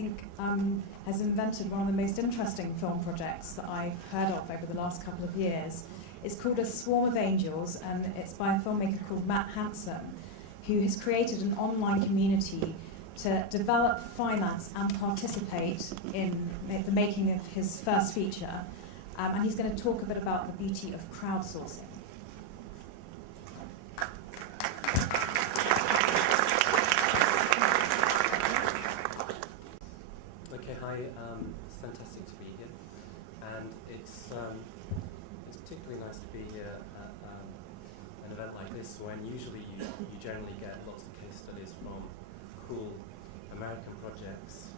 think has invented one of the most interesting film projects that I've heard of over the last couple of years. It's called A Swarm of Angels, and it's by a filmmaker called Matt Hanson, who has created an online community to develop, finance, and participate in the making of his first feature. And he's going to talk a bit about the beauty of crowdsourcing. Okay, hi. It's fantastic to be here, and it's particularly nice to be here at an event like this, when usually you generally get lots of case studies from cool American projects,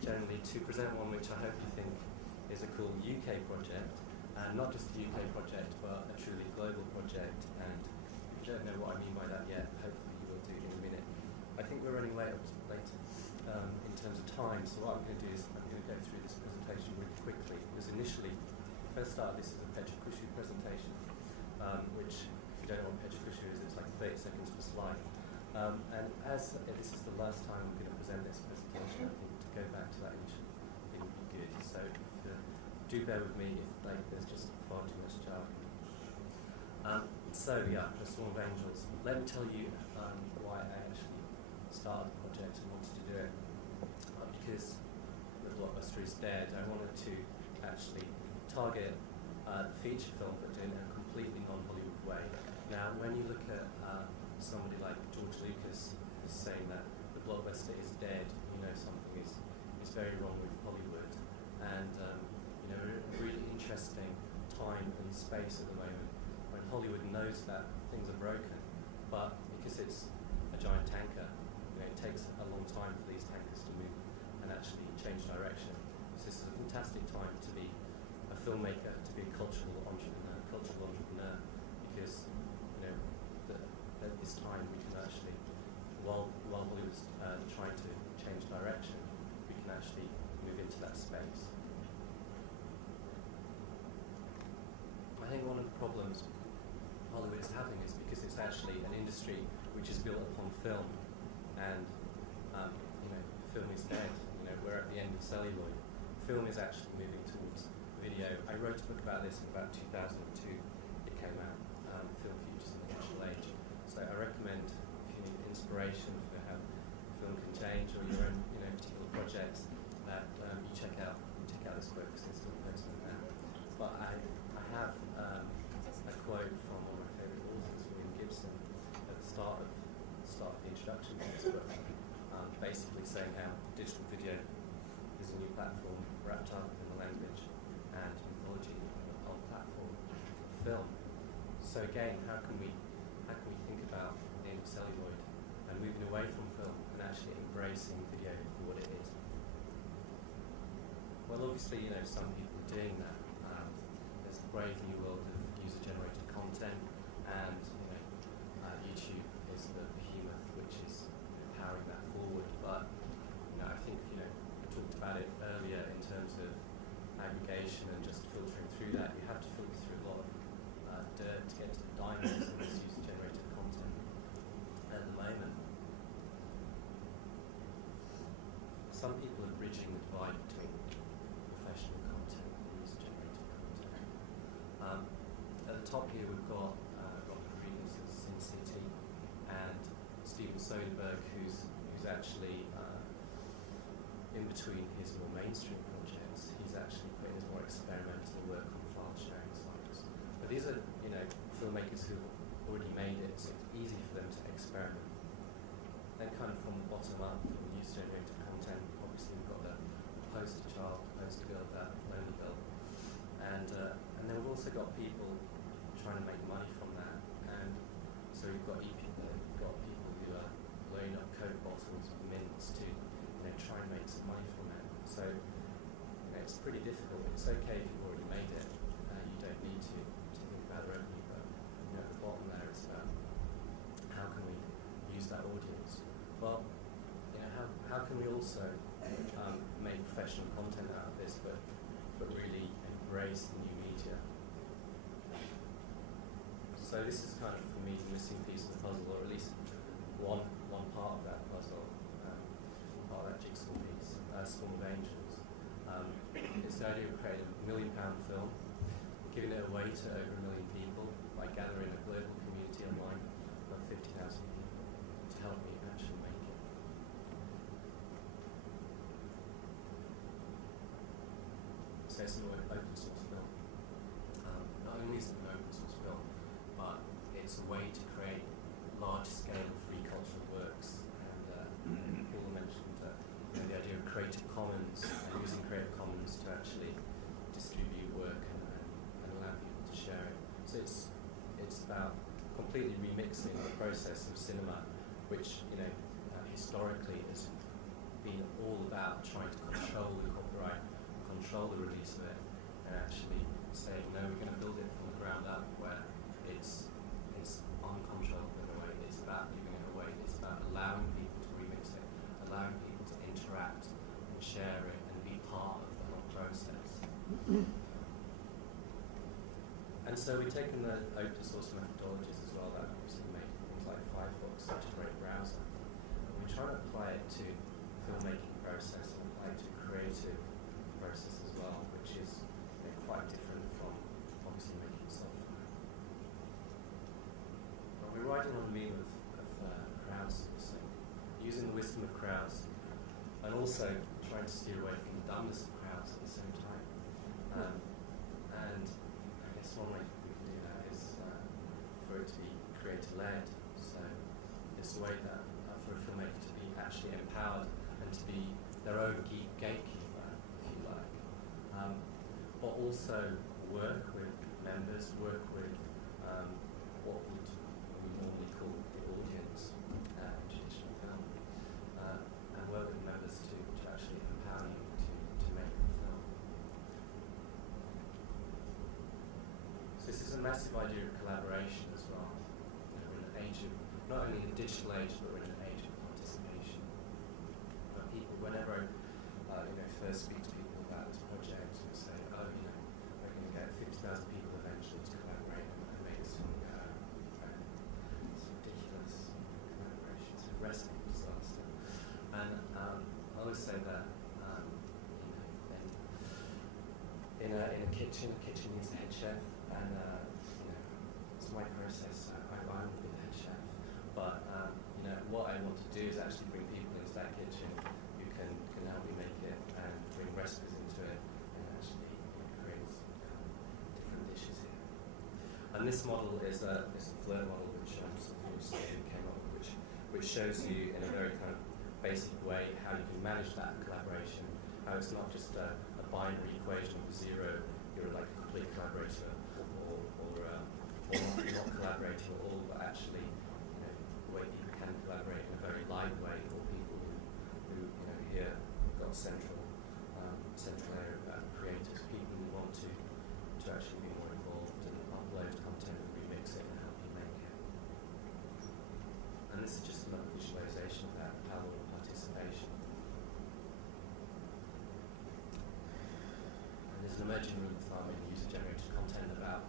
generally to present one which I hope you think is a cool UK project, and not just a UK project, but a truly global project. And if you don't know what I mean by that yet, hopefully you will do in a minute. I think we're running late in terms of time, so what I'm going to do is I'm going to go through this presentation really quickly, because initially, first start, this is a Petrokushu presentation, which, if you don't know what Petrokushu is, it's like 30 seconds per slide. And as this is the last time I'm going to present this presentation, I think to go back to that initial thing would be good. So do bear with me if there's just far too much jargon. So yeah, The Swarm of Angels. Let me tell you why I actually started the project and wanted to do it. Because the blockbuster is dead, I wanted to actually target feature film, but in a completely non-Hollywood way. Now, when you look at somebody like George Lucas saying that the blockbuster is dead, you know something is very wrong with Hollywood. And we're in a really interesting time and space at the moment when Hollywood knows that things are broken, but because it's a giant tanker, it takes a long time for these tankers to move and actually change direction. So this is a fantastic time to be a filmmaker, to be a cultural entrepreneur, because at this time we can actually, while Hollywood's trying to change direction, we can actually move into that space. I think one of the problems Hollywood is having is because it's actually an industry which is built upon film, and film is dead. We're at the end of celluloid. Film is actually moving towards video. I wrote a book about this in about 2002. It came out, Film Futures in the Digital Age. So I recommend, if you need inspiration for how film can change, or your own particular projects, that you check out this book, because it's still pertinent now. But I have a quote from one of my favourite authors, William Gibson, at the start of the introduction to this book, basically saying how digital video is a new platform wrapped up in the language and mythology of platform film. So again, how can we think about the end of celluloid and moving away from film and actually embracing video for what it is? Well, obviously, some people are doing that. There's a brave new world of user-generated content, and YouTube is the behemoth which is powering that forward. But I think we talked about it earlier in terms of aggregation and just filtering through that. You have to filter through a lot of dirt to get to the diamonds in this user-generated content at the moment. Some people are bridging the divide between professional content and user-generated content. At the top here we've got Robert Rodriguez of Sin City, and Steven Soderbergh, who's actually in between his more mainstream projects. He's actually putting his more experimental work on file sharing sites. But these are filmmakers who've already made it, so it's easy for them to experiment. Then kind of from the bottom up, from the user-generated content, obviously we've got the poster child, poster girl that Lona built. And then we've also got people trying to make money from that. And so we've got people who are blowing up Coke bottles with mints to try and make some money from it. So it's pretty difficult. It's okay if you've already made it. You don't need to think about revenue. But at the bottom there, it's about how can we use that audience. Well, how can we also make professional content out of this, but really embrace the new media? So this is kind of, for me, the missing piece of the puzzle, or at least one part of that puzzle, part of that jigsaw piece. film, giving it away to over 1 million people by gathering a global community online of 50,000 people to help me actually make it. So it's an open source film. Not only is it an open source film, but it's a way to create large-scale free cultural works. And Paul mentioned the idea of Creative Commons and using Creative Commons to actually distribute work and allow people to share it. So it's about completely remixing the process of cinema, which historically has been all about trying to control the copyright, control the release of it, and actually saying no, we're going to build it from the ground up where it's uncontrollable in a way. It's about giving it away. It's about allowing people to remix it, allowing people to interact and share it and be part of the whole process. And so we've taken the open source methodologies as well that obviously make things like Firefox such a great browser. And we're trying to apply it to the filmmaking process and apply it to creative process as well, which is quite different from obviously making software. But we're riding on the beam of crowdsourcing, using the wisdom of crowds, and also trying to steer away from the dumbness of crowds at the same time. And I guess one way we can do that is for it to be creator-led. So it's a way that for a filmmaker to be actually empowered and to be their own gatekeeper, if you like. But also work with members, work with what we normally call the audience in traditional film, and work with members to actually empower you to make the film. So this is a massive idea of collaboration as well. We're in an age of, not only in the digital age, but we're in an age of participation. People, whenever I first speak to people about this project, we say, oh, we're going to get 50,000 people eventually to collaborate and make this film go. It's ridiculous collaboration. It's a recipe for disaster. And I always say that in a kitchen needs a head chef, and it's my process. I will be the head chef, but what I want to do is actually bring people into that kitchen who can help me make it and bring recipes into it and actually create different dishes here. And this model is a flirt model which came up with, which shows you in a very kind of basic way how you can manage that collaboration. How it's not just a binary equation of 0, you're like a complete collaborator, or not collaborating at all, but actually the way people can collaborate in a very light way, or people who here got central area about creators, people who want to actually be more involved and upload content and remix it and help you make it. And this is just another visualization of that power of participation. And there's an emerging rule of thumb in user-generated content about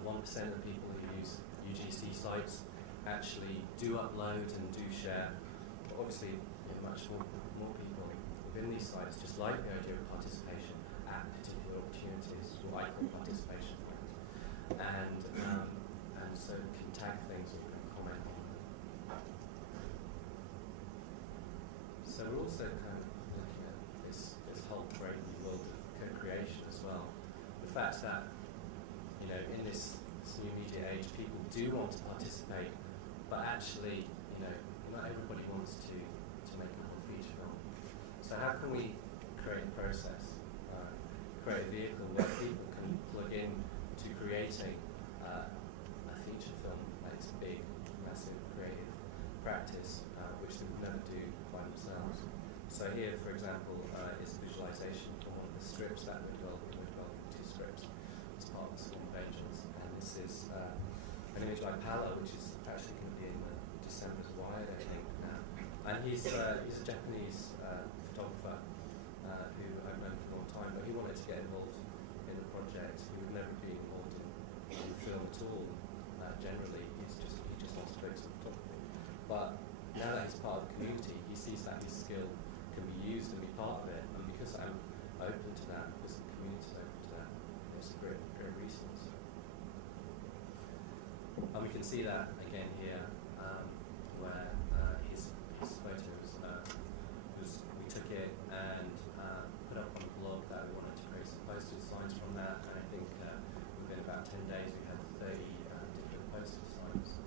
1% of people who use UGC sites actually do upload and do share. But obviously, much more people within these sites just like the idea of participation at particular opportunities, what I call participation points, and so can tag things or can comment on them. So we're also kind of looking at this whole great new world of co-creation as well. The fact that in this new media age, people do want to participate, but actually, not everybody wants to make a whole feature film. So how can we create a process, create a vehicle where people can plug in to creating a feature film, like this big, massive, creative practice, which they would never do by themselves. So here, for example, is a visualization from one of the scripts that we're developing. We're developing 2 scripts as part of the Swarm of Angels, and this is an image by Pala, which is actually going to be in the December's Wired, I think, now. And he's a Japanese photographer who I've known for a long time, but he wanted to get involved in the project. He would never be involved in film at all. Generally, he just wants to focus on photography. But now that he's part of the community, he sees that his skill can be used and be part of it. And because I'm open to that, because the community is open to that, it's a great resource. And we can see that again here, where his photo we took it and put up on the blog that we wanted to create some poster designs from that, and I think within about 10 days we had 30 different poster designs.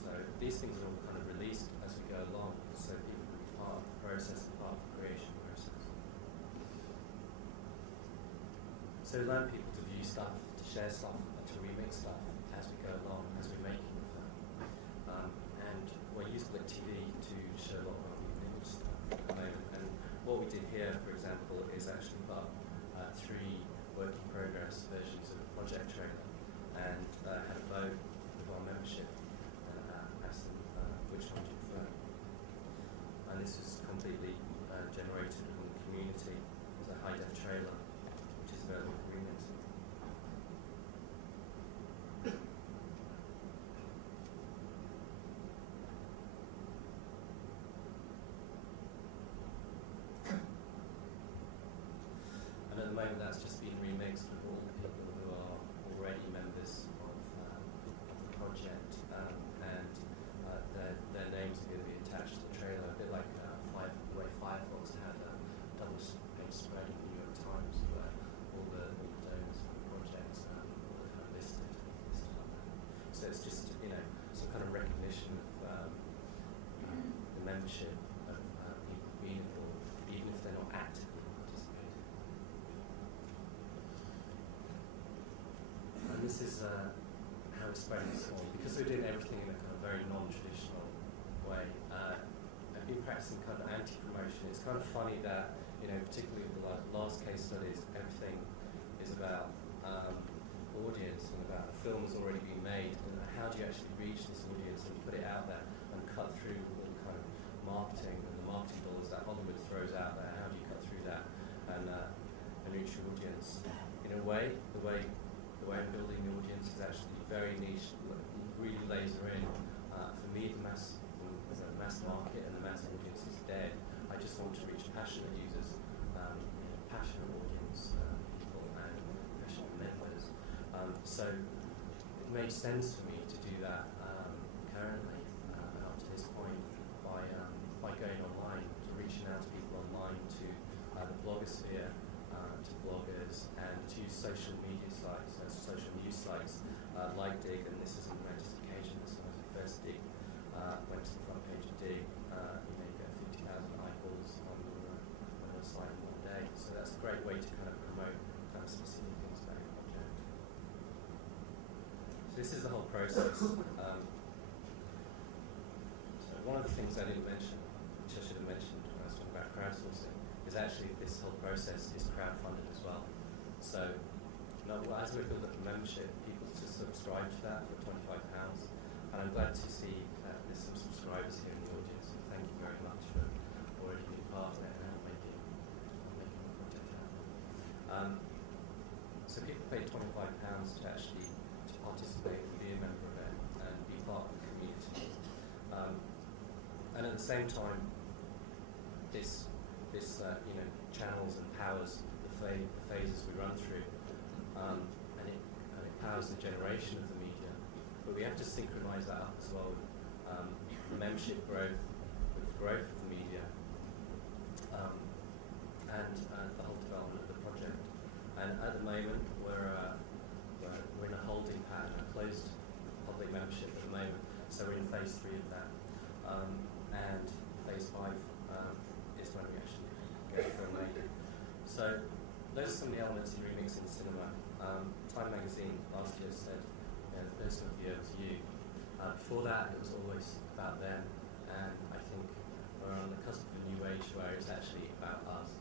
So these things are all kind of released as we go along, so people can be part of the process and part of the creation process. So we learn people to view stuff, to share stuff, and to remix stuff as we go along, as we're making the film. And we'll use Blick TV to show a lot of our image stuff at the moment. And what we did here, for example, is actually put up 3 work in progress versions of the project trailer, and had a vote with our membership and asked them which one do you prefer. And this was completely generated from the community. It's a high-def trailer, which is available for remixing. And at the moment, that's just being remixed with all the people who are already members of the project, and their names are going to be attached to the trailer, a bit like the way Firefox had a double-page spread in the New York Times, where all the donors for the project were kind of listed like that. So it's just some kind of recognition of the membership of people being involved, even if they're not actively participating. And this is how we're spreading this form. Because we're doing everything in a kind of very non-traditional way, I've been practicing kind of anti-promotion. It's kind of funny that, particularly with the last case studies, everything is about audience and about a film has already been made, and how do you actually reach this audience and put it out there and cut through all the kind of marketing and the marketing dollars that Hollywood throws out there. How do you cut through that and reach your audience? In a way, the way I'm building the audience is actually very niche, really laser in. For me, the mass market and the mass audience is dead. I just want to reach passionate users, passionate audience people, and passionate members. So it made sense for me to do that currently up to this point by going online, to reaching out to people online, to the blogosphere, to bloggers, and to use social media sites, social news sites like Dig. And this isn't a notification. This was the first Dig. Went to the front page of Dig. You get 50,000 eyeballs on your site in one day. So that's a great way to kind of promote kind of specific things about your project. So this is the whole process. So one of the things I didn't mention, which I should have mentioned when I was talking about crowdsourcing, is actually this whole process is crowdfunded as well. So as we build up the membership, people just subscribe to that for £25. And I'm glad to see that there's some subscribers here in the audience. So thank you very much for already being part of it and making the project happen. So people pay £25 to actually participate and be a member of it and be part of the community. And at the same time, this channels and powers the phases we run through, and it powers the generation of the media. But we have to synchronize that up as well with membership growth, with growth of the media, and the whole development of the project. And at the moment, we're in a holding pattern, a closed public membership at the moment. So we're in phase 3 of that, and phase 5 is when we actually get film made. So those are some of the elements of remixing cinema. Time magazine last year said, the person of the year was you. Before that, it was always about them, and I think we're on the cusp of a new age where it's actually about us.